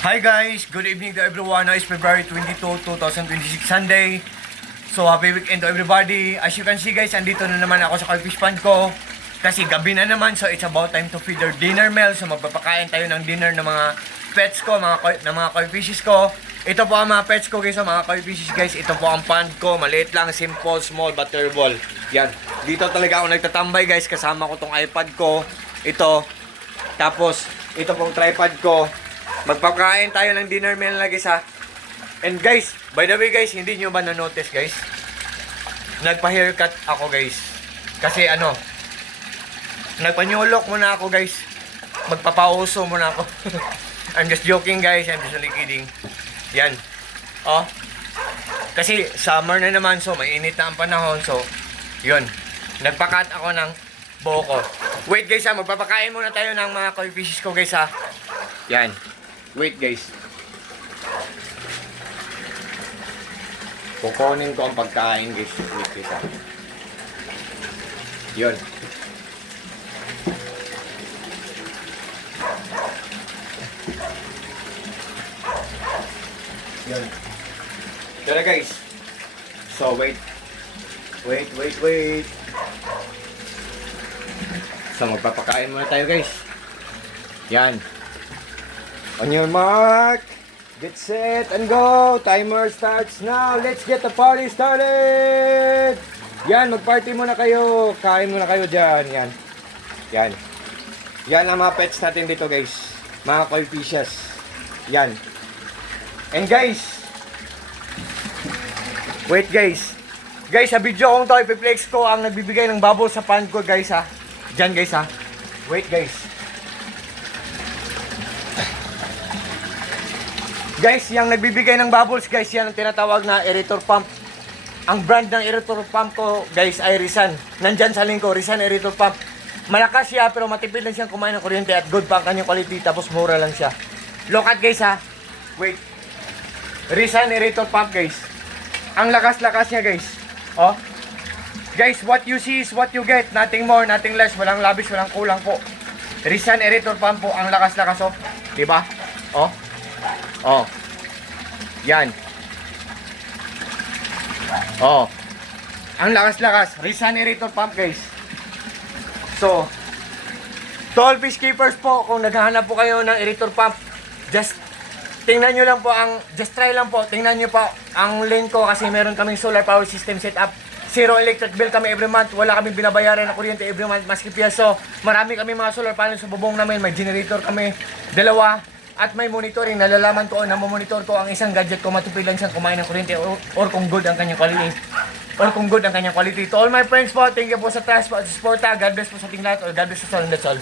Hi guys, good evening to everyone. Now is February 22, 2026 Sunday. So happy weekend to everybody. As you can see guys, andito na naman ako sa koi fish pond ko. Kasi gabi na naman, so it's about time to feed their dinner meal. So magpapakain tayo ng dinner ng mga pets ko, ng mga koi fishes ko. Ito po ang mga pets ko guys, mga koi fishes guys. Ito po ang pond ko, maliit lang, simple, small, butterball. Yan, dito talaga ako nagtatambay guys. Kasama ko tong iPad ko. Ito, tapos ito pong tripod ko. Magpapakain tayo ng dinner meal na guys ha. And guys, by the way guys, hindi nyo ba na-notice guys? Nagpa-haircut ako guys. Kasi ano, nagpa-new look muna ako guys. Magpapauso muna ako. I'm just joking guys, I'm just only kidding. Yan. Oh. Kasi summer na naman, so mainit na ang panahon. So, yun. Nagpa-cut ako ng buhok ko. Wait guys ha, magpapakain muna tayo ng mga koi fishes ko guys ha. Yan. Wait guys. Kukunin ko ang pagkain guys. Wait guys ha. Yun. Yun. Ito na guys. So wait. Wait. So magpapakain muna tayo guys. Yan. On your mark, get set and go. Timer starts now. Let's get the party started. Yan, mag-party muna kayo. Kain muna kayo dyan. Yan. Yan ang mga pets natin dito guys. Mga koi fishes. Yan. And guys, wait guys. Guys, sa video kong to, ipiplex ko ang nagbibigay ng bubble sa pan ko guys ha. Dyan guys ha. Wait guys. Guys, yung nagbibigay ng bubbles guys, yan ang tinatawag na aerator pump. Ang brand ng aerator pump ko guys ay Rizan. Nandyan sa link ko, Rizan aerator pump. Malakas siya pero matipid lang siyang kumain ng kuryente at good pa ang kanyang quality, tapos mura lang siya. Look at guys ha. Wait. Rizan aerator pump guys. Ang lakas-lakas niya guys. Oh. Guys, what you see is what you get. Nothing more, nothing less. Walang labis, walang kulang po. Rizan aerator pump po. Ang lakas-lakas oh. Diba? Oh. Oh. Yan. Oh. Ang lakas-lakas. Rizan aerator pump guys. So, to all fish keepers po, kung naghahanap po kayo ng aerator pump, just tingnan nyo lang po just try lang po, tingnan nyo po ang link ko kasi meron kaming solar power system setup. Zero electric bill kami every month. Wala kaming binabayaran na kuryente every month, maski piyaso. Marami kami mga solar panels sa bubong namin. May generator kami, 2. At may monitoring. Nalalaman ko, namomonitor ko ang isang gadget ko. Matupid lang siyang kumain ng kuryente or kung good ang kanyang quality. To all my friends po, thank you po sa trust po at support. God bless po sa ating lahat. Or God bless us all and that's all.